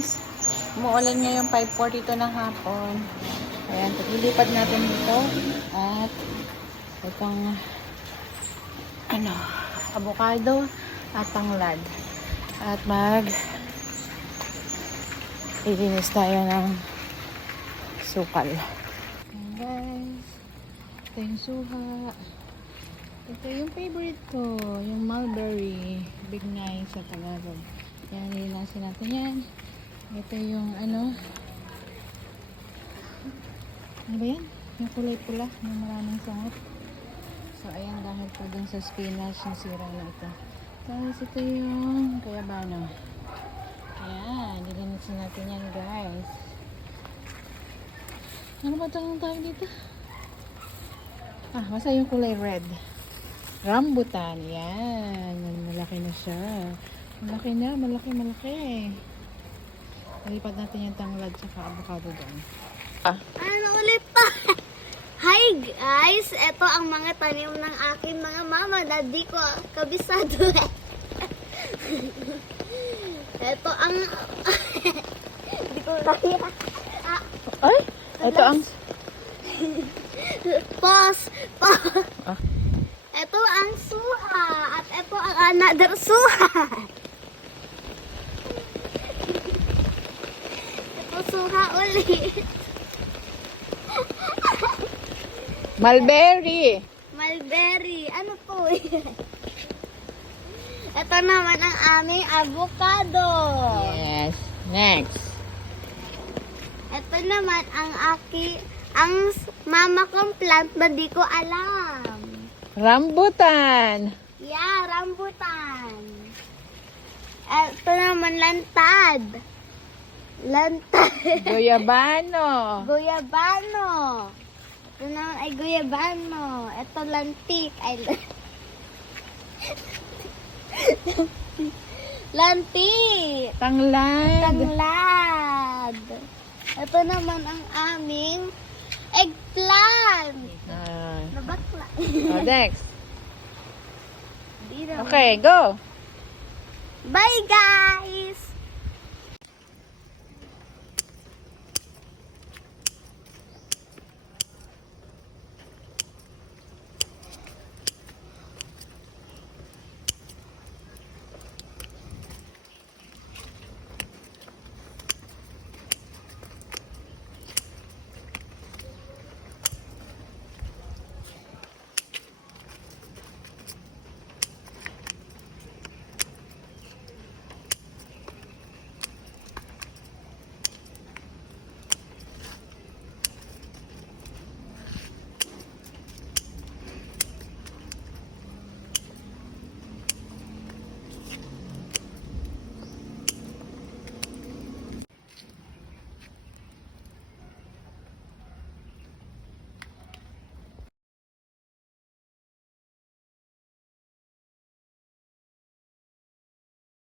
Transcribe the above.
guys. Umuulan ngayon 5:42 ng hapon. Ayan, paglilipat natin dito. At itong avocado at tanglad. At ilinis tayo ng sukal. Ayan guys. Ito yung suha. Ito yung favorite ko, yung mulberry, big nine sa Tagalog. Yan, nilinasin natin yan. Ito yung ano ba yan? Yung kulay pula, yung maraming sangot. So, ayan, dahil po dun sa spinach, yung sira na ito. Tapos, ito yung kayabano. Ayan, nilinasin natin yan, guys. Ano ba itong tawag dito? Basta yung kulay red. Rambutan. Yan. Malaki na siya. Malaki na. Malaki. Nalipat natin yung tanglad sa avocado doon. Ano ulit pa? Hi guys! Ito ang mga tanim ng aking mga mama na di ko kabisado. Ito ang... di ko nakita. Ay! Ito ang... Pause! Ito ang suha at ito ang another suha. Ito suha ulit. Mulberry! Mulberry. Ano po yan? Ito naman ang aming avocado. Yes. Next. Ito naman ang ang mama kong plant na di ko alam. Rambutan! Yeah, rambutan. Ito naman lantad. Guyabano! Guyabano. Ito naman ay guyabano. Ito lantik. Lantik. Tanglad! Tanglad. Ito naman ang aming eggplant. Nabakla. Next. Di naman. Okay, go! Bye guys!